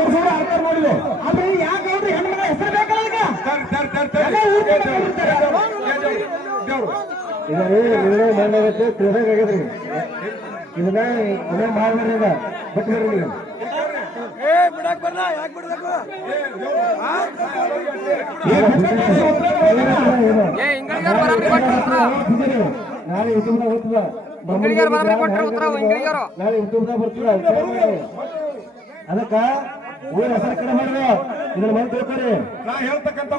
ತೋರಿಸೋರು ಆಳ್ತಾರ ನೋಡಿದ್ರು ಆದ್ರೆ ಯಾಕೆ ಅವ್ರಿ ಹೆಣ್ಮಗಳ ಹೆಸರು ಬೇಕಲ್ಲ ಮಣ್ಣಾಗತ್ತೆ ತಿಳಿದಾಗದ್ರಿ ಇದನ್ನ ಇದೇ ಮಾಡ್ಬೇಡ್ರಿ ಈಗ ಬಿಟ್ಟು ಬರ್ರಿ ನೀವು ನಾಳೆ ಯೂಟ್ಯೂಬ್ನಾಗ ಹೋಗ್ತದ ನಾಳೆ ಯೂಟ್ಯೂಬ್ನಾಗ ಬರ್ತದ ಅದಕ್ಕ ಊರ ಹೆಸರು ಕಡೆ ಮಾಡಿದ್ರು ಇದನ್ನ ಬಂದು ತಿಳ್ಕೊರಿ ನಾ ಹೇಳ್ತಕ್ಕಂತ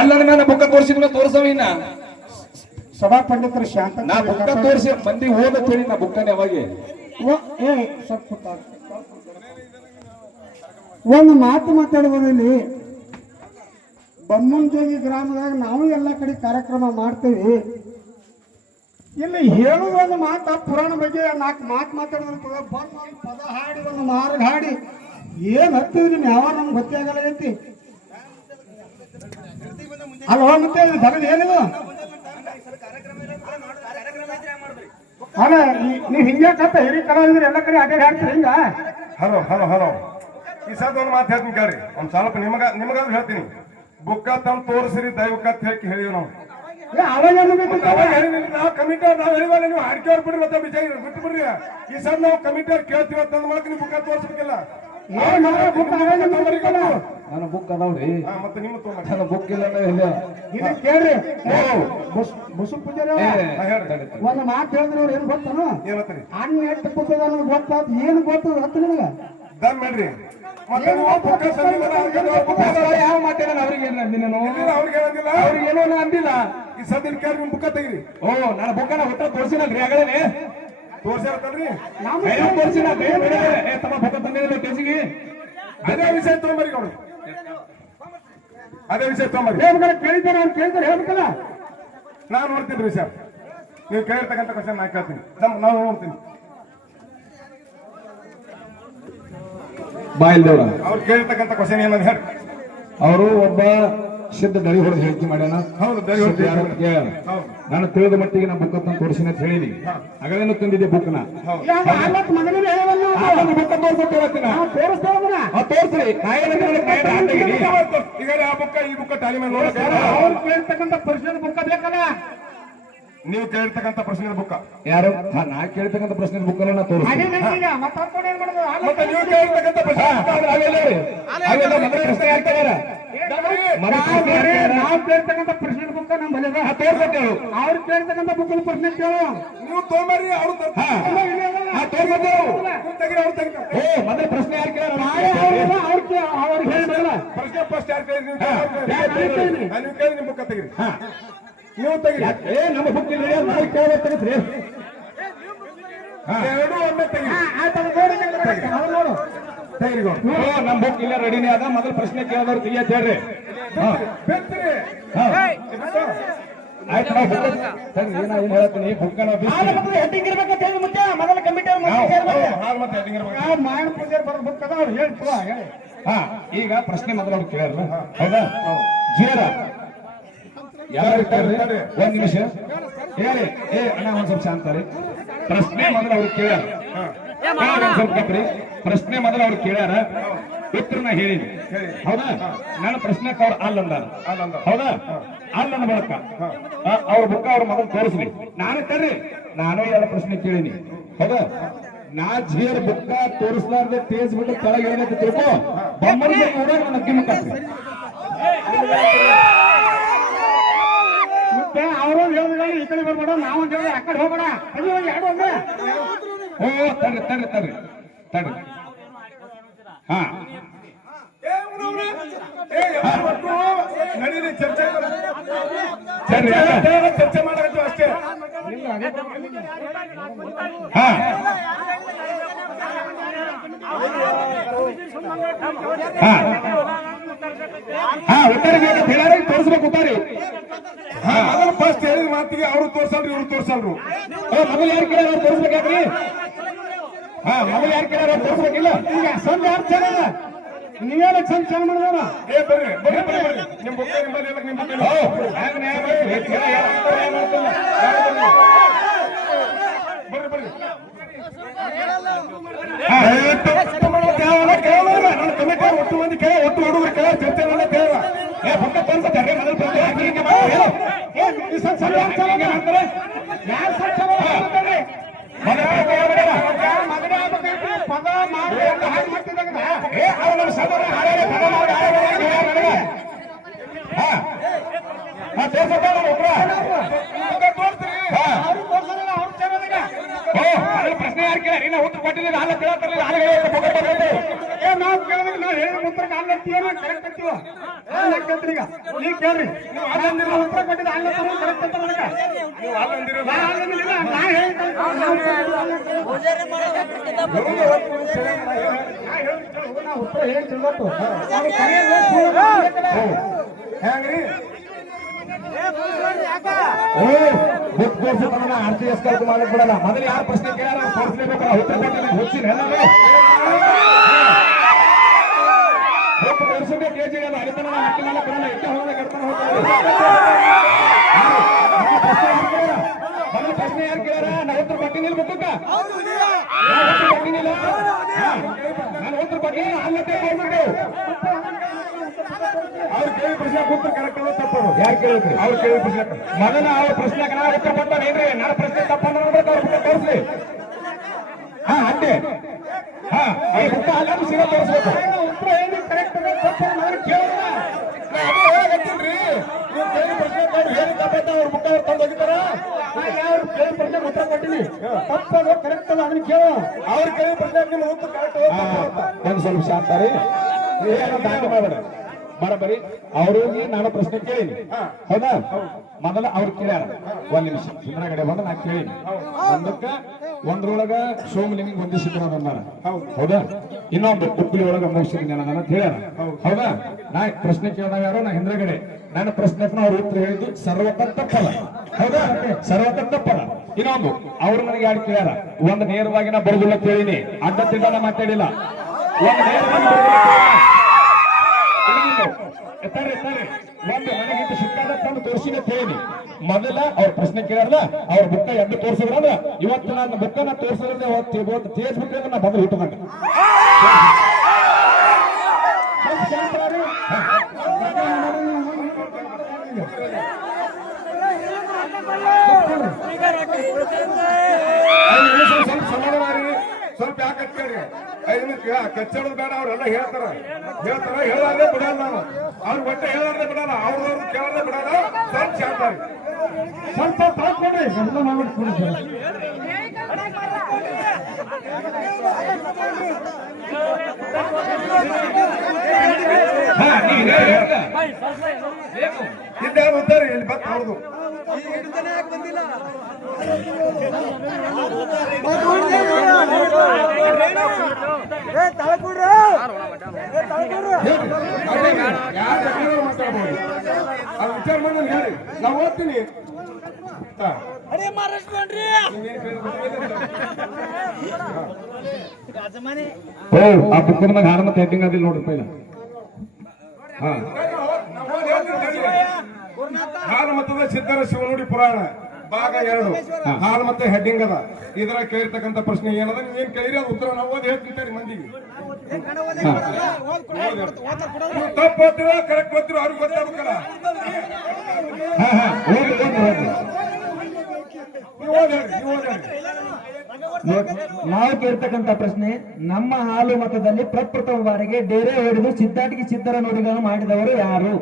ಅಲ್ಲ ನಾನು ಬುಕ್ಕ ತೋರಿಸಿದ್ನ ತೋರ್ಸವಿನ ಸಭಾ ಪಂಡಿತರು ಶಾಂತ ನಾ ಬುಕ್ಕ ತೋರಿಸಿ ಮಂದಿ ಹೋಗತ್ ಹೇಳಿ ನಾ ಬುಕ್ಕನ ಯಾವಾಗ ಒಂದು ಮಾತು ಮಾತಾಡ್ಬೋದು ಇಲ್ಲಿ ಬಮ್ಮನಜೋಗಿ ಗ್ರಾಮದಾಗ ನಾವು ಎಲ್ಲ ಕಡೆ ಕಾರ್ಯಕ್ರಮ ಮಾಡ್ತೇವಿ ಇಲ್ಲಿ ಹೇಳುವ ಒಂದು ಮಾತ ಪುರಾಣ ಬಗ್ಗೆ 4 ಮಾತು ಮಾತಾಡಿದ್ರೆ ಬಂದು ಒಂದು ಪದ ಹಾಡಿ ಒಂದು ಮಾರ್ಗ ಹಾಡಿ ಏನ್ ಹತ್ತಿದ್ರಿ ಯಾವ ನಮ್ಗೆ ಗೊತ್ತೇ ಆಗಲ್ಲ ಐತಿ ಅಲ್ವಾ ಮತ್ತೆ ಬರೋದು ಏನಿದು ಅಲ್ಲ ನೀವು ಹಿಂಗೆ ಕತ್ತ ಹಿರಿ ಕಲಾವಿದ್ರು ಎಲ್ಲ ಕಡೆ ಅಡ್ಡಾಡಿ ಹಾಡ್ತೀರಿ ಹಿಂಗ ಹಲೋ ಹಲೋ ಹಲೋ ಈ ಸದ್ ಒಂದು ಮಾತು ಹೇಳ್ತೀನಿ ಕೇಳ್ರಿ ಒಂದ್ ಸ್ವಲ್ಪ ನಿಮಗಾದ್ರು ಹೇಳ್ತೀನಿ ಬುಕ್ಕ ತಮ್ಮ ತೋರಿಸ್ರಿ ದೈವಕ್ಕಂತ ಹೇಳಿವಿ ನಾವು ನಾವು ಕಮಿಟಿ ನಾವು ಹೇಳಿವಲ್ಲ ನೀವು ಹಾಡ್ಕೆಯವ್ರು ಬಿಡ್ರಿ ಮತ್ತೆ ಬಿಟ್ಟು ಬಿಡ್ರಿ ಈ ಸದ್ ನಾವು ಕಮಿಟಿಯವ್ರು ಕೇಳ್ತೀವಿ ಅಂತ ಮೂಲಕ ನೀವು ಬುಕ್ಕ ತೋರಿಸ್ಬೇಕಿಲ್ಲ ನನ್ನ ಬುಕ್ ಅದಾವ್ರಿ ಮತ್ತೆ ನಿಮ್ಮ ನನ್ನ ಬುಕ್ ಇಲ್ಲ ಕೇಳ್ರಿ ಬಸು ಪೂಜಾರಿ ಒಂದು ಮಾತು ಹೇಳಿದ್ರೆ ಅವ್ರು ಏನ್ ಗೊತ್ತಾನು ಏನತ್ರಿ ಅಣ್ಣ ಎಷ್ಟು ಪುಸ್ತಕ ಗೊತ್ತಾದ ಏನು ಗೊತ್ತದ ಹತ್ತು ನಿಮಗೆ ದಮ್ ಮಾಡ್ರಿ ಯಾವ ಮಾತಾಡ ಅವ್ರಿಗೆ ಅವ್ರಿಗೆ ಏನೋ ಅಂದಿಲ್ಲ ಈ ಸದ್ಯ ಕೇಳಿ ನಿಮ್ ಬುಕ್ಕ ತೆಗಿರಿ ಓ ನನ್ನ ಬುಕ್ಕನ ಹೊತ್ತ ತೋರಿಸಿನಲ್ರಿ ಆಗಲೇ ತೋರ್ಸಿರ್ತಲ್ರಿ ತೋರಿಸಿನ ತಮ್ಮ ಬುಕ್ಕ ತಂದಿಲ್ಲ ಟೆಸಿಗೆ ಅದೇ ವಿಷಯ ತಗೊಂಬರಿ ಅವ್ರು ಅದೇ ವಿಷಯ ತಗೊಂಬರಿ ಕೇಳಿದ್ದಾರೆ ಅವ್ರು ಕೇಳಿದ್ದಾರೆ ಹೇಳ್ಬೇಕಲ್ಲ ನಾನು ನೋಡ್ತೀನಿ ವಿಷಯ ನೀವು ಕೇಳಿರ್ತಕ್ಕಂಥ ಕ್ವಶನ್ ನಾ ಕೇಳ್ತೀನಿ ನಾವು ನೋಡ್ತೀನಿ ಬಾಯಿಲ್ದವ್ರ ಅವ್ರು ಕೇಳಿರ್ತಕ್ಕಂಥ ಕ್ವಶನ್ ಏನಂತ ಹೇಳಿ ಅವರು ಒಬ್ಬ ಸಿದ್ಧ ದರಿ ಹೊಡೆದು ಹೇಳಿಕೆ ಮಾಡ್ಯಾನ. ಹೌದು, ನಾನು ತಿಳಿದ ಮಟ್ಟಿಗೆ ನಾ ಬುಕ್ ತಂದು ತೋರಿಸಿನ ಅಂತ ಹೇಳಿ ಅಗಳೇನು ತಂದಿದ್ದೆ ಬುಕ್ನ ಬುಕ್ ತೋರಿಸ್ರಿ ಈಗ ಆ ಬುಕ್ಕ ಈ ಬುಕ್ಕ ಟಾಲಿ ಮೇಲೆ ನೋಡಕ್ಕೆ ಕೇಳ್ತಕ್ಕಂಥ ಪ್ರಶ್ನೆ ಬುಕ್ಕ ಬೇಕಲ್ಲ. ನೀವು ಕೇಳಿರ್ತಕ್ಕಂಥ ಪ್ರಶ್ನೆ ಬುಕ್ಕ ಯಾರು ನಾ ಕೇಳ್ತಕ್ಕಂಥ ಪ್ರಶ್ನೆ ಬುಕ್ ನಾ ತೋರಿಸ್ತೀನಿ. ನೀವು ಕೇಳಿರ್ತಕ್ಕಂಥ ಪ್ರಶ್ನೆ ನಾವು ಕೇಳ್ತಕ್ಕಂಥ ಪ್ರಶ್ನೆ ಬುಕ್ಕ ನಮ್ಮ ತೋರ್ಸತ್ತೇಳು. ಅವ್ರು ಕೇಳ್ತಕ್ಕಂಥ ಬುಕ್ ಪ್ರಶ್ನೆ ಕೇಳು. ನೀವು ತೊಗೊಂಬರ್ರಿ. ಅವ್ರು ಮೊದಲ ಪ್ರಶ್ನೆ ಯಾರು ಕೇಳ ಅವ್ರಿಗೆ ಹೇಳಿದ್ರಲ್ಲ ಪ್ರಶ್ನೆ ಫಸ್ಟ್ ಯಾರು ಕೇಳಿ ನೀವು ಕೇಳಿ ನಿಮ್ ಬುಕ್ಕ ತೆಗಿರಿ. ನೀವು ತೆಗಿರಿ. ನಮ್ಮ ಬುಕ್ ಕೇಳಬೇಕಂತ್ರಿ ಎರಡು ಒಮ್ಮೆ ತೆಗಿರಿ. ನೋಡು ನಮ್ ಬುಕ್ ಇಲ್ಲ ರೆಡಿನೇ ಅದ. ಮೊದಲ ಪ್ರಶ್ನೆ ಕೇಳಿದವ್ರು ತೆಗಿಯತ್ ಹೇಳ್ರಿ. ಆಯ್ತು ನಾವು ಏನ್ ಹೇಳ್ತೀನಿ ಬುಕ್ ಹೆಡ್ಡಿಂಗ್ ಇರ್ಬೇಕಂತ ಹೇಳಿ ಮುಂಚೆ ಮೊದಲ ಕಮಿಟಿ ಈಗ ಪ್ರಶ್ನೆ ಮೊದಲು ಅವ್ರು ಕೇಳ್ಯಾರ. ಹೌದಾ? ಜೀರ ಯಾರು ಕೇಳ್ರಿ? ಒಂದ್ ನಿಮಿಷ ಹೇಳಿ. ಅಣ್ಣ ಒಂದ್ ಸ್ವಲ್ಪ ಶಾಂತ ರೀ. ಪ್ರಶ್ನೆ ಮೊದಲು ಅವ್ರು ಕೇಳ್ಯಾರ. ಸ್ವಲ್ಪ ಕಪ್ರಿ. ಪ್ರಶ್ನೆ ಮೊದಲು ಅವ್ರು ಕೇಳ್ಯಾರ, ಉತ್ತರನ ಹೇಳಿನಿ. ಹೌದಾ? ನನ್ನ ಪ್ರಶ್ನೆಗೆ ಅವ್ರು ಅಲ್ಲಂದಾರ. ಹೌದಾ? ಅಲ್ಲಂದ ಬಳಕ ಅವ್ರ ಬುಕ್ಕ ಅವ್ರ ಮೊದಲು ತೋರಿಸ್ಲಿ. ನಾನು ತರ್ರಿ, ನಾನು ಎಲ್ಲ ಪ್ರಶ್ನೆ ಕೇಳಿನಿ. ಹೌದಾ? ನಾ ಜೀರ್ ಬುಕ್ಕ ತೋರಿಸ್ಲಾರ್ದೆ ತೇಜ್ ಬಿಟ್ಟು ಕೆಳಗೆ ಏನಂತ ತಿಳ್ಕೊ. ಬೊಮ್ಮನಿಗೆ ಕೂಡ ನನ್ನ ಅಕ್ಕಿ ಮುಕ್ಕ ಅವರು ಹೇಳಿದ್ರೆ ಈ ಕಡೆ ಬರ್ಬೇಡ, ನಾವು ಹೇಳಿದ್ರೆ ಆ ಕಡೆ ಹೋಗೋಣ. ಎರಡು ಒಂದೇ. ಓ ತಡ್ರಿ ತಡ್ರಿ ತಡ್ರಿ ತಡ್ರಿ. ಹಾ ನಡೀರಿ, ಚರ್ಚೆ ಚರ್ಚೆ ಮಾಡಕತ್ತೀವಿ ಅಷ್ಟೇ. ಹಾ ಉತ್ತರ ಬೇಕಂತ ಹೇಳ್ಯಾರ, ತೋರಿಸ್ಬೇಕು ಉತ್ತಾರಿ. ಮೊದಲು ಫಸ್ಟ್ ಹೇಳಿದ ಮಾತಿಗೆ ಅವ್ರು ತೋರ್ಸಲ್ರಿ, ಇವ್ರು ತೋರ್ಸಲ್ರು. ಮೊದಲು ಯಾರು ಕೇಳ್ಯಾರ ಅವ್ರು ತೋರಿಸ್ಬೇಕಾಗ್ರಿ. ಮೊದಲು ಯಾರು ಕೇಳ್ಯಾರ ಅವ್ರು ತೋರಿಸ್ಬೇಕಿಲ್ಲ. ಈಗ ಸಂಜೆ ಯಾರು ಚೆನ್ನಾಗ ನೀವೇನ ಚಂದ ಚೆನ್ನ ಮಾಡಿದವ. ಬರ್ರಿ ಬರ್ರಿ ಬರ್ರಿ ಬರ್ರಿ. ನಿಮ್ ಬುಕ್ಕ ನಿಮ್ಮಲ್ಲಿ ಎಲ್ಲ ನಿಮ್ ಬುಕ್ಕ ಬರ್ರಿ ಬರ್ರಿ. ಪ್ರಶ್ನೆ ಯಾರು ಕೇಳಿ ನಾವು ಉತ್ತರ ಕೊಟ್ಟಿದ್ದೀವಿ ಹಾಲು ಕೇಳತ್ತಲ್ಲ ನಾವು ಕೇಳಿದ್ರೆ ನಾವು ಹೇಳಿದ ಉತ್ತರ ಹಾಲು ಕರೆಕ್ಟ್ ಆಗ್ತೀವ ಈಗ ನೀವು ಕೇಳ್ರಿ ನೀವು ಉತ್ತರ ಕೊಟ್ಟಿದ್ದ ಹಾಲು ಕರೆಕ್ಟ್ ಅಂತ ನನಗೆ ಉತ್ತರ ಹೇಳ್ತಿಲ್ಲ ಹೆಂಗ್ರಿ ಆರ್ತಿ ಎಸ್ಕಾಲ್ತು ಮಾಡಕ್ ಬಿಡಲ್ಲ ಮೊದಲು ಯಾರು ಪ್ರಶ್ನೆ ಕೇಳಾರ ತೋರಿಸ್ಲೇಬೇಕಲ್ಲ ಉತ್ತರ ಕೊಟ್ಟಿಲ್ಲ ಹುಚ್ಚಿನ ತೋರಿಸೋದೇ ಕೇಳಿ ಅದು ಅರಿತನ ಹಕ್ಕಿ ಮೇಲೆ ಕೊಡಲ್ಲ ಎಷ್ಟೇ ಹೋದ ಕರ್ಕೊಂಡು ಹೋಗ್ತಾರೆ ಮೊದಲು ಪ್ರಶ್ನೆ ಯಾರು ಕೇಳಾರ ನಾ ಉತ್ತರ ಕೊಟ್ಟಿನಿಲ್ಲ ಮುಖಕ್ಕ ಕೊಟ್ಟಿನಿಲ್ಲ ನಾನು ಉತ್ತರ ಕೊಟ್ಟಿಲ್ಲ ಅಲ್ಲತ್ತೆ ಅವ್ರು ಕೇಳಿ ಪ್ರಶ್ನೆ ಉತ್ತರ ಕರೆಕ್ಟ್ ಅದ ತಪ್ಪದು ಯಾರು ಕೇಳಿದ್ರಿ ಅವ್ರು ಕೇಳಿ ಪ್ರಶ್ನೆ ಮೊದಲ ಅವ್ರ ಪ್ರಶ್ನೆಗೆ ನಾವು ಉತ್ತರ ಕೊಡ್ತಾರೇನ್ರಿ ನನ್ನ ಪ್ರಶ್ನೆ ತಪ್ಪಂದ್ರೆ ನೋಡ್ಬೇಕು ಅವ್ರ ಬುಕ್ಕ ತೋರಿಸ್ಲಿ ಹಾ ಅಷ್ಟೇ ಹಾ ಈ ಬುಕ್ಕ ಅಲ್ಲೂ ಸಿಗ ತೋರಿಸ್ಬೇಕು ಉತ್ತರ ಏನು ಕರೆಕ್ಟ್ ಅದ ತಪ್ಪು ನಾನು ಕೇಳೋಣ ಅದೇ ಹೇಳಕತ್ತೀನ್ರಿ ನೀವು ಕೇಳಿ ಪ್ರಶ್ನೆ ಕೊಟ್ಟು ಹೇಳಿ ತಪ್ಪತ್ತ ಅವ್ರ ಬುಕ್ಕ ಅವ್ರು ತಂದು ಹೋಗಿದ್ದಾರ ಯಾರು ಕೇಳಿ ಪ್ರಶ್ನೆ ಉತ್ತರ ಕೊಟ್ಟಿನಿ ತಪ್ಪದು ಕರೆಕ್ಟ್ ಅದ ಅದನ್ನ ಕೇಳೋ ಅವ್ರ ಕೇಳಿ ಪ್ರಶ್ನೆ ನಿಮ್ಮ ಉತ್ತರ ಕರೆಕ್ಟ್ ಒಂದು ಸ್ವಲ್ಪ ಶಾಂತಾರಿ ಏನು ದಾಂಡ ಮಾಡಬೇಡ ಬರಬರಿ ಅವ್ರಿಗೆ ನಾನು ಪ್ರಶ್ನೆ ಕೇಳೀನಿ ಹೌದಾ ಮೊದಲ ಅವ್ರು ಕೇಳ್ಯಾರ ಒಂದ್ ನಿಮಿಷ ಹಿಂದ್ಗಡೆ ಬಂದು ನಾ ಕೇಳೀನಿ ಒಂದಕ್ಕ ಒಂದ್ರೊಳಗ ಸೋಮಲಿಂಗ ಹೊಂದಿಸಿದ್ರು ಅಂದಾರ ಹೌದಾ ಇನ್ನೊಂದು ಉಪ್ಪಲಿ ಒಳಗ ಮುಗಿಸಿದ್ದೀನಿ ನಾನು ಅಂತ ಹೇಳ್ಯಾರ ಹೌದಾ ನಾ ಪ್ರಶ್ನೆ ಕೇಳಿದಾಗ ಯಾರು ನಾ ಹಿಂದ್ಗಡೆ ನನ್ನ ಪ್ರಶ್ನೆಗೆ ಅವ್ರ ಉತ್ತರ ಹೇಳಿದ್ದು ಸರ್ವತ ತಪ್ಪಲ್ಲ ಹೌದಾ ಸರ್ವತ ತಪ್ಪಲ್ಲ ಇನ್ನೊಂದು ಅವ್ರು ನನಗೆ ಯಾರು ಕೇಳ್ಯಾರ ಒಂದು ನೇರವಾಗಿ ನಾ ಬರುದಿಲ್ಲ ಕೇಳಿನಿ ಅಡ್ಡ ತಿಡ್ಡ ಮಾತಾಡಿಲ್ಲ ಒಂದು ನೇರವಾಗಿ ಒಂದು ನನಗಿಂತ ಶಿಕ್ಷಣ ತಂದು ತೋರಿಸಿನ ಕೇಳಿ ಮೊದಲ ಅವ್ರ ಪ್ರಶ್ನೆ ಕೇಳಾರಲ್ಲ ಅವ್ರ ಬುಕ್ಕ ಎದ್ದು ತೋರಿಸಿದ್ರಲ್ಲ ಇವತ್ತು ನನ್ನ ಬುಕ್ಕನ್ನ ತೋರಿಸಿದ್ರೆ ತೇಜ್ ಬುಕ್ ನಾ ಬಂದು ಹುಟ್ಟದಂಗ ಸ್ವಲ್ಪ ಸಮಾಧಾನ ಸ್ವಲ್ಪ ಯಾಕೆ ಕೇಳಿ 5 ನಿಮಿಷ ಕಚ್ಚೋದು ಬೇಡ ಅವ್ರೆಲ್ಲ ಹೇಳ್ತಾರ ಹೇಳಾರ್ದೆ ಬಿಡಲ್ಲ ನಾವು ಅವ್ರು ಒಟ್ಟೆ ಹೇಳಾರ್ದೆ ಬಿಡಲ್ಲ ಅವ್ರವ್ರು ಕೇಳಾರ್ದೆ ಬಿಡಲ್ಲ ಸ್ವಲ್ಪ ಶಾಂತ ಸ್ವಲ್ಪ ತಾಳ್ಕೊಡ್ರಿ ಎಲ್ಲ ಮಾಡ್ಬಿಡ್ತೀನಿ ಹಿಂದೆ ಉತ್ತರ ಇಲ್ಲಿ ಬತ್ ಅವ್ರದು ಮಾತಾಡ್ಬೋದು ಅದು ವಿಚಾರ ಮಾಡಿ ಹೇಳಿ ನಾವು ಓದ್ತೀನಿ ಆ ಬುಕ್ಕದ ಮ್ಯಾಗ ಹಾಡ ಮತ್ತೆ ಹೆಡ್ಡಿಂಗ್ ಅದಿಲ್ಲ ನೋಡ್ರಿ ಪೈಲ ಹಾಲು ಮತದ ಸಿದ್ಧರ ಶಿವನುಡಿ ಪುರಾಣ ಭಾಗ 2 ಹಾಲು ಮತ್ತೆ ಹೆಡ್ಡಿಂಗ್ ಅದ ಇದರ ಕೇಳಿರ್ತಕ್ಕಂಥ ಪ್ರಶ್ನೆ ಏನದ ನೀವೇನ್ ಕೇಳಿರಿ ಅದು ಉತ್ತರ ನಾವು ಓದಿ ಹೇಳ್ತಿರ್ತಾರೆ ಮಂದಿಗೆ ತಪ್ಪು ಓದ್ತಿರೋ ಕರೆಕ್ಟ್ ಓದ್ತಿರೋ ಅವ್ರಿಗೆ ಗೊತ್ತಾಗಬೇಕಲ್ಲ ನೀವು ಓದಿ ನಾವು ಕೇಳ್ತಕ್ಕಂತ ಪ್ರಶ್ನೆ ನಮ್ಮ ಹಾಲು ಮತದಲ್ಲಿ ಪ್ರಪ್ರಥಮ ಬಾರಿಗೆ ಡೇರೆ ಹೊಡೆದು ಸಿದ್ದಾಟಿಗೆ ಸಿದ್ದರ ನುಡಿಗಳನ್ನು ಮಾಡಿದವರು ಯಾರು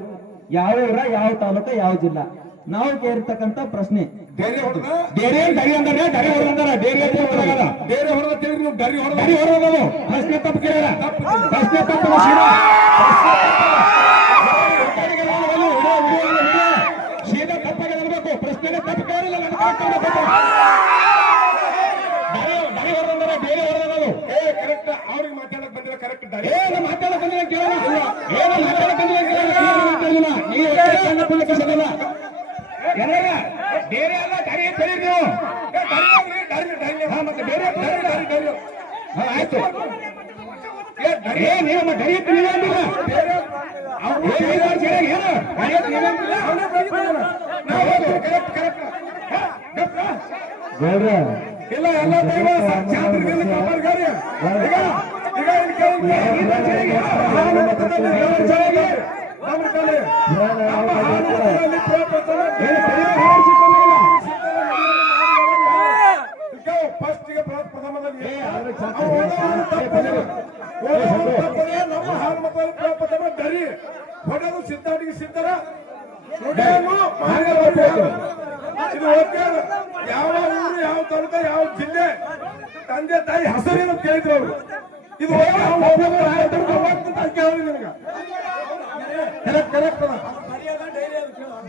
ಯಾವ ಊರ ಯಾವ ತಾಲೂಕು ಯಾವ ಜಿಲ್ಲಾ ನಾವು ಕೇಳಿರ್ತಕ್ಕಂತ ಪ್ರಶ್ನೆ ಡೇರೆ ಹೊಡೆದ ಡೇರೆ ಡರಿ ಅಂದ್ರೆ ಡರಿ ಹೊಡೆದಾರ ಡೇರೆ ಡೇರೆ ಹೊಡೆದ ತಿಳಿದ್ರೆ ನೀವು ಡರಿ ಹೊಡೆದ ಡರಿ ಹೊಡೆದದು ಪ್ರಶ್ನೆ ತಪ್ಪು ಕೇಳ ಪ್ರಶ್ನೆ ತಪ್ಪು ಸೀದಾ ತಪ್ಪಾಗಿ ಇರಬೇಕು ಪ್ರಶ್ನೆ ತಪ್ಪು ಕೇಳಿಲ್ಲ ಡರಿ ಹೊಡೆದಂದ್ರೆ ಡೇರೆ ಹೊಡೆದದು ಕರೆಕ್ಟ್ ಅವ್ರಿಗೆ ಮಾತಾಡಕ್ ಬಂದಿಲ್ಲ ಕರೆಕ್ಟ್ ಡರಿ ಏನು ಮಾತಾಡಕ್ ಬಂದಿಲ್ಲ ಕೇಳೋಣ ಏನು ಮಾತಾಡಕ್ ಬಂದಿಲ್ಲ ಕೇಳೋಣ ನೀವು ಕಸದಲ್ಲ ಎಲ್ಲರ ಬೇರೆ ಎಲ್ಲ ಡರಿ ಅಂತ ಹೇಳಿ ನೀವು ಮತ್ತೆ ಬೇರೆ ಆಯ್ತು ನೀವು ಡರಿ ಅಂತ ನೀವೇ ಅಂದಿಲ್ಲ ಇಲ್ಲ ಎಲ್ಲ ಫಸ್ಟ್ ಪ್ರಥಮದಲ್ಲಿ ನಮ್ಮ ಹಾಲು ಹೊಡೆದು ಸಿದ್ಧಾಟಿಗೆ ಸಿದ್ಧರ ನುಡಿಯನ್ನು ಮಾನ್ಯವಾಗಿ ಇದು ಓಕೆ. ಯಾವ ಊರು, ಯಾವ ತಾಲೂಕ, ಯಾವ ಜಿಲ್ಲೆ, ತಂದೆ ತಾಯಿ ಹೆಸರೇನು ಕೇಳಿದ್ರು ಅವರು. ಇದು ಕೇಳಿ ನಿನಗ ಕರೆಕ್ಟ್ ಕರೆಕ್ಟ್ ಅದ.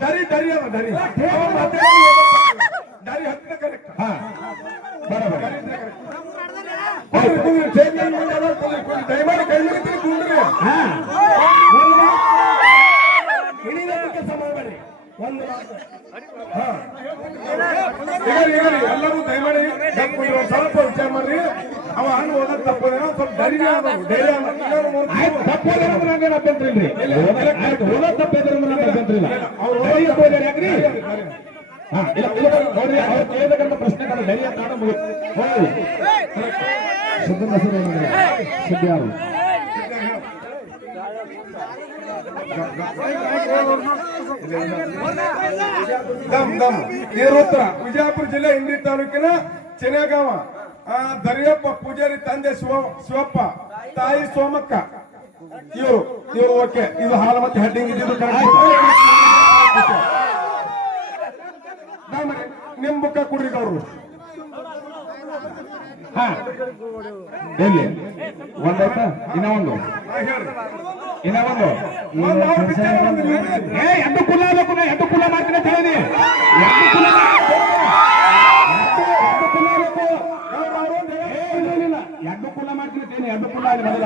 ಡರಿ ಡರಿ ಅದ ಡರಿ ಡರಿ ಹತ್ತಿರ ಕರೆಕ್ಟ್. ಹಾ ಬರೋಬರ. ದಯಮಾಡಿ ಕೈ ಮುಗಿತೀನಿ ಕುಂದ್ರಿ. ಹಾ ಹಿಡಿಯೋದಕ್ಕೆ ಸಮ ಮಾಡಿ ಒಂದು ಹಾ ಈಗ ಎಲ್ಲರೂ ದಯಮಾಡಿ ಒಂದ್ ಸ್ವಲ್ಪ ವಿಚಾರ ಮಾಡ್ರಿ. ಅವ ಹಣ್ಣು ಓದೋದ್ ತಪ್ಪೋದೇನೋ ಸ್ವಲ್ಪ ಧೈರ್ಯ ಧೈರ್ಯ ತಪ್ಪೋದ್ರ ನಂಗೇನು ಅಭ್ಯಂತರ ಇಲ್ರಿ. ಓದೋದ್ ತಪ್ಪಿದ್ರೆ ನಂಗೆ ಅಭ್ಯಂತರ ಇಲ್ಲ. ಅವ್ರು ಓದೋದ್ ಯಾಕ್ರಿ? ಹಾ ಇಲ್ಲ ನೋಡ್ರಿ, ಅವ್ರು ಕೇಳಬೇಕಂತ ಪ್ರಶ್ನೆ ಧೈರ್ಯ ಕಾಣ ಮುಗಿತು. ಸಿದ್ಧ ಹೆಸರು ಸಿದ್ಧ ಯಾರು? ನಿವೃತ್ತ ವಿಜಯಪುರ ಜಿಲ್ಲೆ ಇಂಡಿ ತಾಲೂಕಿನ ಚೆನ್ನಗಾವ ದರಿಯಪ್ಪ ಪೂಜಾರಿ, ತಂದೆ ಶಿವಪ್ಪ, ತಾಯಿ ಸೋಮಕ್ಕ. ಇವರು ಓಕೆ. ಇದು ಹಾಲು ಮತ್ತೆ ಹೆಡ್ಡಿಂಗ್ ಇದ್ದಿದ್ದು ನಿಮ್ ಬುಕ್ಕ ಕೊಡ್ರಿ ಅವರು. ಹಾ ಎಲ್ಲಿ ಒಂದಾಯ್ತಾ? ಇನ್ನ ಒಂದು ಇನ್ನ ಒಂದು ಎದ್ದು ಕುಲ ಬೇಕು. ನಾ ಎದ್ದು ಕುಲ ಮಾಡ್ತೀನಿ ಅಂತ ಹೇಳಿ ಎದ್ದು ಕುಲ ಮಾಡ್ತೀನಿ ಅಂತ ಹೇಳಿ ಎದ್ದು ಕುಲ ಅಲ್ಲಿ ಮೊದಲ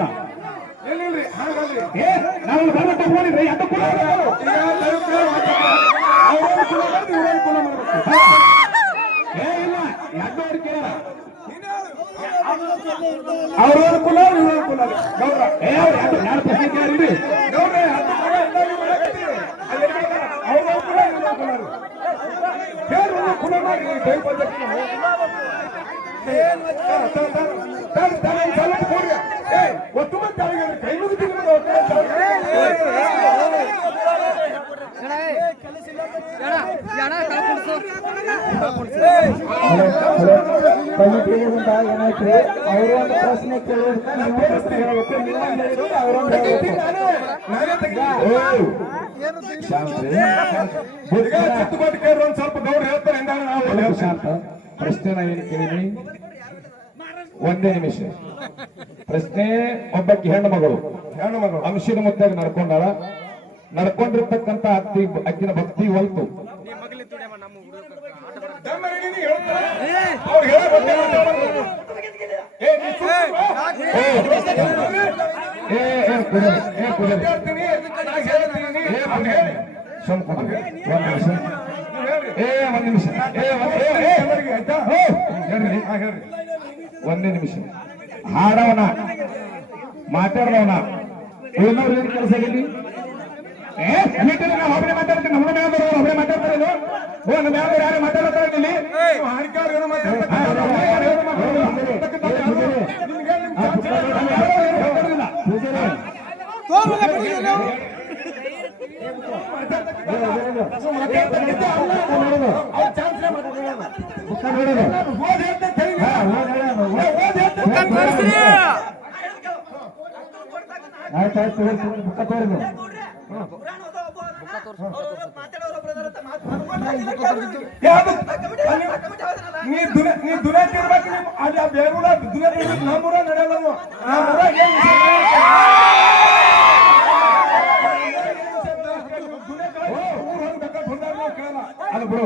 ನಾವು ಬರಬೇಕು ತಗೊಂಡಿದ್ರಿ. ಎದ್ದು ಕುಲ ಇಲ್ಲ ಎದ್ದು ಅಡಿಕೆ ಅವ್ರ ಕುಲ ಇವ್ರ ಕುಲ ಗೌರ ಯಾರು ಪ್ರಶ್ನೆ ಕೇಳಿದ್ರಿ? ಗೌರ ಅವ್ರ ಕುಲ ಇವ್ರ ಕುಲ ಕುಲ ಮಾಡಿ ಒತ್ತು ಮತ್ತೆ ಕೈ ಮುಗಿತೀನಿ. ಏನಾಯ್ತು, ಅವರು ಒಂದು ಪ್ರಶ್ನೆ ಕೇಳೋದಕ್ಕೆ ನೀವು ಪ್ರಶ್ನೆ ಹೇಳಬೇಕು. ನೀವೊಂದು ಹೇಳಿದ್ರು ಅವರೊಂದು ಹೇಳಬೇಕು. ಒಂದ್ ಸ್ವಲ್ಪ ಗೌಡ ಹೇಳ್ತಾರೆ. ನಾವು ಶಾಂತ ಪ್ರಶ್ನೆ ನಾವೇನು ಕೇಳಿದ್ರಿ? ಒಂದೇ ನಿಮಿಷ ಪ್ರಶ್ನೆ. ಒಬ್ಬಕ್ಕೆ ಹೆಣ್ಣು ಮಗಳು ಅಂಶದ ಮುತ್ತಾಗ ನಡ್ಕೊಂಡಾಳ. ನಡ್ಕೊಂಡಿರ್ತಕ್ಕಂಥ ಅಕ್ಕಿನ ಭಕ್ತಿ ಹೊಲ್ತು ಒಂದೇ ನಿಮಿಷ. ಹಾಡವನ ಮಾತಾಡದವನ ಇನ್ನೊಬ್ರು ಏನ್ ಕೆಲಸ ಆಗಿಲ್ಲಿ? ನಾವು ಒಬ್ಬರೇ ಮಾತಾಡ್ತೀವಿ. ನಮ್ಮ ಮ್ಯಾದವರು ಒಬ್ಬರೇ ಮಾತಾಡ್ತಾರೆ. ನಮ್ಮ ಮ್ಯಾದವ್ರು ಯಾರು ಮಾತಾಡ್ತಾರೆ ಇಲ್ಲಿ? ಆಯ್ತಾಯ್ತು, ಬುಕ್ಕ ತೋರಿದ್ರು. ನೀ ದುನಿಯಾ ತಿರ್ಬೇಕು. ಅಲ್ಲಿ ಆ ಬೇರೂರ ದುನಿಯಾ ತಿರ್ಬೇಕು. ನಮ್ಮೂರ ನಡೆಯಲ್ಲ. ಅಲ್ಲ ಬಿಡು.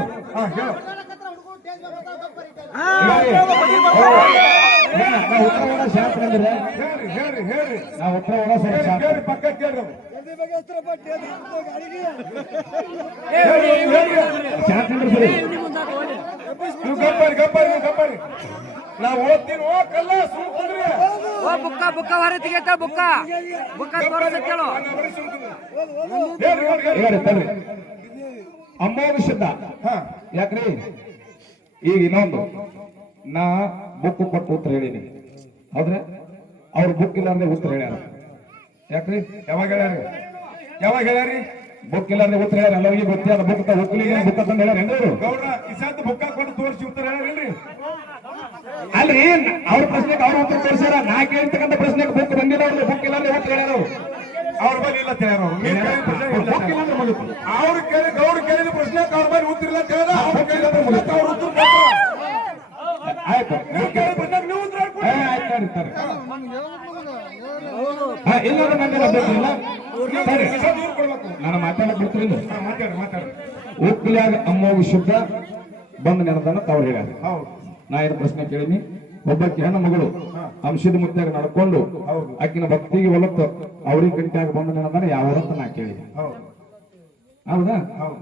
ನಾವು ಉತ್ತರವನ್ನ ಶಾಂತ ಅಂದ್ರೆ ಹೇಳ್ರಿ ಹೇಳ್ರಿ ನಾವು ಉತ್ತರವನ್ನ ಸ್ವಲ್ಪ ಶಾಂತ. ಕೇಳ್ರಿ ಪಕ್ಕ ಕೇಳ್ರಿ. ಶಾಂತ ಅಂದ್ರೆ ಸರಿ. ನೀವು ಗಪ್ಪರಿ ನಾವು ಓದ್ತೀನಿ. ಓ ಕಲ್ಲ ಸುಮ್ ಕುಂದ್ರಿ. ಬುಕ್ಕ ಹೊರ ತೆಗೆತ ಬುಕ್ಕ ತೋರಿಸತ್ತೇಳು. ಹೇಳ್ರಿ ತಡ್ರಿ. ಅಮೋಘ ಶಬ್ದ ಯಾಕ್ರಿ? ಈಗ ಇನ್ನೊಂದು ನಾ ಬುಕ್ ಕೊಟ್ಟು ಉತ್ತರ ಹೇಳಿನಿ, ಹೌದ್ರೆ? ಅವ್ರ ಬುಕ್ ಇಲ್ಲ ಅಂದ್ರೆ ಉತ್ತರ ಹೇಳ್ಯಾರ. ಯಾಕ್ರಿ? ಯಾವಾಗ ಹೇಳ್ಯಾರಿ? ಬುಕ್ ಇಲ್ಲ ಅಂದ್ರೆ ಉತ್ತರ ಹೇಳ್ಯಾರ. ಎಲ್ಲರಿಗೆ ಗೊತ್ತೇ ಅದ. ಬುಕ್ ಒಕ್ಕಲಿಗೆ ಬುಕ್ ತಂದು ಹೇಳ್ಯಾರ. ಗೌಡ್ರ ಇಸಾತ್ ಬುಕ್ಕ ಕೊಟ್ಟು ತೋರಿಸಿ ಉತ್ತರ ಹೇಳ್ರಿ. ಅಲ್ರಿ, ಅವ್ರ ಪ್ರಶ್ನೆಗೆ ಅವ್ರ ಉತ್ತರ ತೋರಿಸ್ಯಾರ. ನಾ ಕೇಳ್ತಕ್ಕಂಥ ಪ್ರಶ್ನೆಗೆ ಬುಕ್ ಬಂದಿಲ್ಲ. ಅವ್ರಿಗೆ ಬುಕ್ ಇಲ್ಲ ಅಂದ್ರೆ ಉತ್ತರ ಹೇಳ್ಯಾರ. ಅವ್ರ ಬಳಿ ಇಲ್ಲ ಅಂತ ಹೇಳ್ಯಾರ ಅವ್ರು. ನೀವ್ ಕೇಳಿದ ಪ್ರಶ್ನೆ ಇಲ್ಲ ಅಂತ ಹೋಗಿಲ್ಲ ಅಂದ್ರೆ ಮುಗಿತು. ಅವ್ರು ಕೇಳಿ ಗೌಡ್ರು ಕೇಳಿದ ಪ್ರಶ್ನೆ ಅವ್ರ ಮೇಲೆ ಉತ್ತರ ಇಲ್ಲ ಅಂತ ಹೇಳಿದ ಅವ್ರು ಕೇಳಿದ ಪ್ರಶ್ನೆ ಅವ್ರು ಉತ್ತರ ಕೊಡ್ತಾರೆ. ಆಯ್ತು ನೀವು ಕೇಳಿದ ಪ್ರಶ್ನೆಗೆ ನೀವು ಉತ್ತರ ಕೊಡಿ. ಆಯ್ತು ಇರ್ತಾರೆ ಇಲ್ಲದ ನನ್ನ ಅಭ್ಯರ್ಥಿಲ್ಲ ಸರಿ ದೂರ ಕೊಡ್ಬೇಕು. ನಾನು ಮಾತಾಡಕ್ ಬಿಡ್ತೀನಿ ಮಾತಾಡ್ರಿ ಉಕ್ಲ್ಯಾಗ ಅಮ್ಮೋಗು ಶುದ್ಧ ಬಂದು ನೆನದನ್ನ ತಾವು ಹೇಳ್ಯಾರ. ಹೌದು ನಾ ಏನು ಪ್ರಶ್ನೆ ಕೇಳಿನಿ, ಒಬ್ಬಕ್ಕೆ ಹೆಣ್ಣು ಮಗಳು ಅಂಶದ ಮುತ್ಯಾಗ ನಡ್ಕೊಂಡು ಆಕಿನ ಭಕ್ತಿಗೆ ಹೊಲತ್ತು ಅವ್ರಿಗೆ ಗಂಟೆಯಾಗ ಬಂದು ನೆನದನ್ನ ಯಾವ ಅಂತ ನಾ ಕೇಳಿದೆ. ಹೌದು ಹೌದಾ? ಹೌದು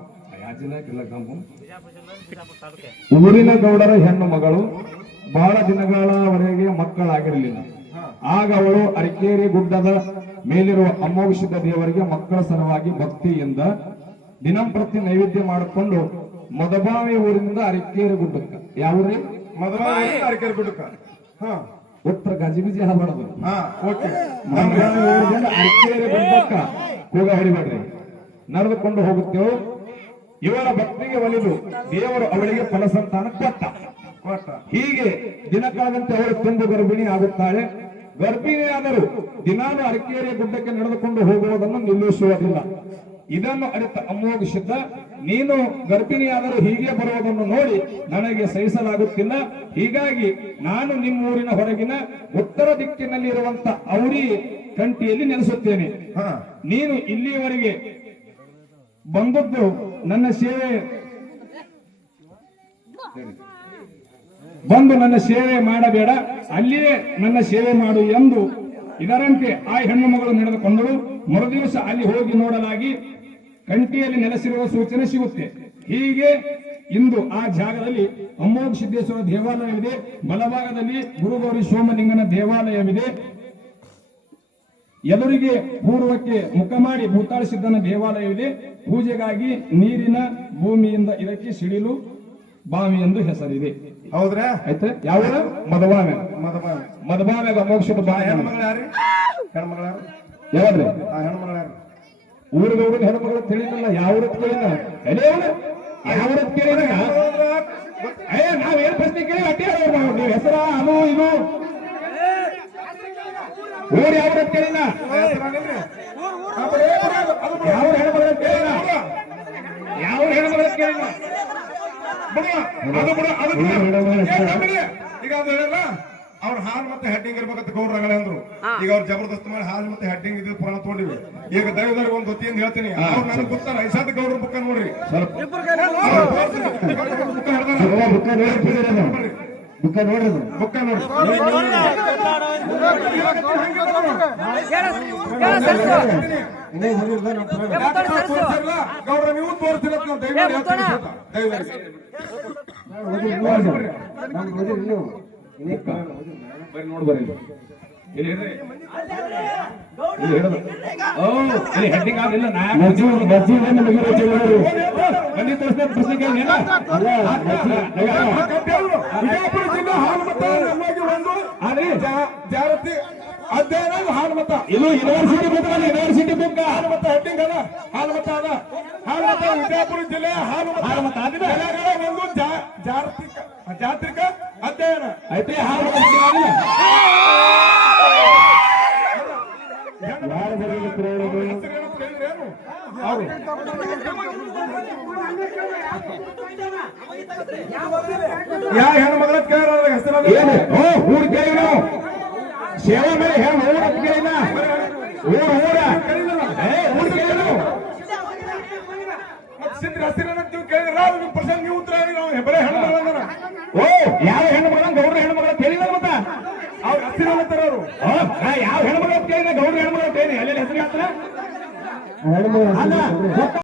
ಊರಿನ ಗೌಡರ ಹೆಣ್ಣು ಮಗಳು ಬಹಳ ದಿನಗಳವರೆಗೆ ಮಕ್ಕಳಾಗಿರಲಿಲ್ಲ. ಆಗ ಅವಳು ಅರಕೇರಿ ಗುಡ್ಡದ ಮೇಲಿರುವ ಅಮೋಘ ದೇವರಿಗೆ ಮಕ್ಕಳ ಸಲುವಾಗಿ ಭಕ್ತಿಯಿಂದ ದಿನಂಪ್ರತಿ ನೈವೇದ್ಯ ಮಾಡಿಕೊಂಡು ಮದಬಾವಿ ಊರಿನಿಂದ ಅರಕೇರಿ ಗುಡ್ಡಕ್ಕ ಯಾವ್ರಿ ಮೊದಲ ಅರಕೆರೆ ಗುಡ್ಡಕ್ಕ ಉತ್ತರ ಗಜಿಬಿಜಿ ಹಬಾರದು ಓಕೆ ಮದಬಾವಿ ಊರಿನಿಂದ ಅರಕೇರಿ ಗುಡ್ಡಕ್ಕ ಕೂಗ ಹೊಡಿಬೇಡ್ರಿ, ನಡೆದುಕೊಂಡು ಹೋಗುತ್ತೇವೆ. ಇವರ ಭಕ್ತಿಗೆ ಒಲಿದು ದೇವರು ಅವಳಿಗೆ ಫಲಸಂತಾನ ಕೊಟ್ಟ. ಹೀಗೆ ದಿನ ಕಳೆದಂತೆ ಅವಳು ತುಂಬು ಗರ್ಭಿಣಿ ಆಗುತ್ತಾಳೆ. ಗರ್ಭಿಣಿಯಾದರೂ ದಿನಾನು ಅರಕೇರಿಯ ಗುಡ್ಡಕ್ಕೆ ನಡೆದುಕೊಂಡು ಹೋಗುವುದನ್ನು ನಿಲ್ಲಿಸುವುದಿಲ್ಲ. ಇದನ್ನು ಅರಿತ ಅಮೋಘ ಸಿದ್ಧ, ನೀನು ಗರ್ಭಿಣಿಯಾದರೂ ಹೀಗೆ ಬರುವುದನ್ನು ನೋಡಿ ನನಗೆ ಸಹಿಸಲಾಗುತ್ತಿಲ್ಲ. ಹೀಗಾಗಿ ನಾನು ನಿಮ್ಮೂರಿನ ಹೊರಗಿನ ಉತ್ತರ ದಿಕ್ಕಿನಲ್ಲಿ ಇರುವಂತ ಔರಿ ಕಂಟಿಯಲ್ಲಿ ನೆಲೆಸುತ್ತೇನೆ. ನೀನು ಇಲ್ಲಿಯವರೆಗೆ ಬಂದದ್ದು ನನ್ನ ಸೇವೆ ಮಾಡಬೇಡ, ಅಲ್ಲಿಯೇ ನನ್ನ ಸೇವೆ ಮಾಡು ಎಂದು ಇದರಂತೆ ಆ ಹೆಣ್ಣು ಮಗಳು ನಡೆದುಕೊಂಡಳು. ಮರುದಿವಸ ಅಲ್ಲಿ ಹೋಗಿ ನೋಡಲಾಗಿ ಕಂಟಿಯಲ್ಲಿ ನೆಲೆಸಿರುವ ಸೂಚನೆ ಸಿಗುತ್ತೆ. ಹೀಗೆ ಇಂದು ಆ ಜಾಗದಲ್ಲಿ ಅಮೋಘ ಸಿದ್ದೇಶ್ವರ ದೇವಾಲಯವಿದೆ. ಬಲಭಾಗದಲ್ಲಿ ಗುರುಗೌರಿ ಸೋಮಲಿಂಗನ ದೇವಾಲಯವಿದೆ. ಎದುರಿಗೆ ಪೂರ್ವಕ್ಕೆ ಮುಖ ಮಾಡಿ ಭೂತಾಳ ಸಿದ್ದನ ದೇವಾಲಯವಿದೆ. ಪೂಜೆಗಾಗಿ ನೀರಿನ ಭೂಮಿಯಿಂದ ಇದಕ್ಕೆ ಸಿಡಿಲು ಬಾವಿ ಎಂದು ಹೆಸರಿದೆ. ಹೌದ್ರಾ? ಆಯ್ತು. ಯಾವ ಮದಬಾವೆ ಮದಬಾವ್ಯಾಗ ಅಮೋಘ ಸಿದ್ಧ ಬಾವಿ ಹೆಣ್ಮಗಳು ಯಾರು? ಹೆಣ್ಮಗಳು ಯಾರು? ಯಾವ್ರಿ ಹೆಣ್ಮಗಳು ಯಾರು? ಊರಿಗೌಡನ ಹೆಣ್ಮಗಳು ತಿಳಿಲಿಲ್ಲ. ಯಾವ ಕೇಳಿದ ಯಾವ ಕೇಳಿದ ನಾವೇನ್ ಪ್ರಶ್ನೆ ಕೇಳಿ ಅಡ್ಡಿ ನೀವು ಹೆಸರ ಅದು ಇದು ಊರು ಯಾವ ಕೇಳಿಲ್ಲ. ಯಾವ ಹೆಣ್ಮಗಳ ಕೇಳಿಲ್ಲ. ಯಾವ ಹೆಣ್ಮಗಳ ಕೇಳಿಲ್ಲ. ಈಗ ಅದು ಹೇಳಿಲ್ಲ ಅವ್ರ ಹಾಲ್ ಮತ್ತೆ ಹೆಡ್ಡಿಂಗ್ ಇರ್ಬೇಕಂತ ಗೌಡ್ರಗಳ ಅಂದ್ರು. ಈಗ ಅವ್ರು ಜಬರ್ದಸ್ತ್ ಮಾಡಿ ಹಾಲ್ ಮತ್ತೆ ಹೆಡ್ಡಿಂಗ್ ಇದು ಪುರಾಣ ತಗೊಂಡಿವಿ. ಈಗ ದೈವದವ್ರಿಗೆ ಒಂದು ಹೊತ್ತಿ ಅಂತ ಹೇಳ್ತೀನಿ. ಅವ್ರು ನನಗೆ ಗೊತ್ತಾರ ಐಸಾದ ಗೌಡ್ರ ಬುಕ್ಕ ನೋಡ್ರಿ. ಬುಕ್ಕ ನೋಡ್ರಿ ಬುಕ್ಕ ನೋಡ್ರಿ ಗೌಡ್ರ ನೀವು ತೋರಿಸಿಲ್ಲ ನಾವು ದೈವದವ್ರಿಗೆ ಹೆಡ್ಡಿಂಗ್ ಆಗಿಲ್ಲ. ವಿಜಯಪುರ ಜಿಲ್ಲೆ ಹಾಲುಮತ ನಮಗೆ ಒಂದು ಜಾಗೃತಿ ಅಧ್ಯಯನ ಹಾಲುಮತ ಇದು ಯೂನಿವರ್ಸಿಟಿ ಬುಕ್ ಹಾಲುಮತ ಹೆಡ್ಡಿಂಗ್ ಅದ ಹಾಲುಮತ ಅದ ಹಾಲುಮತ ವಿಜಯಪುರ ಜಿಲ್ಲೆ ಹಾಲುಮತ ಒಂದು ಜಾತ್ರಿಕ ಅಧ್ಯಯನ ಐತೆ. ಯಾವ ಹೆಣ್ಣು ಮಗಳ ಕೇಳ ಹೆಸರು ಊರ್ ಕೇಳಿ ನಾವು ಸೇವೆ ಮೇಲೆ ಹೇಳ ಊರ ಕೇಳಿಲ್ಲ. ಊರ್ ಕೇಳಿ ನಾವು ಹಸಿರು ಕೇಳಿದ್ರ ನಿಮ್ ಪ್ರಶ್ನೆ ನೀವು ಉತ್ತರ ಹೇಳಿ. ನಾವು ಬರೀ ಹೆಣ್ಣು ಮಗಳ ಯಾವ ಹೆಣ್ಣು ಮಗಳ ಗೌಡ್ರ ಹೆಣ್ಣು ಮಗಳ ಕೇಳಿಲ್ಲ. ಮತ್ತ ಅವ್ರು ಹಸಿರು ಅಂತಾರ ಅವರು ಯಾವ ಹೆಣ್ಣು ಮಗಳ ಕೇಳಿದ ಗೌಡ್ರ ಹೆಣ್ಣು ಮಗಳ ಕೇಳಿ ಅಲ್ಲಿ ಹೆಸರು ಹೇಳ್ತಾರ.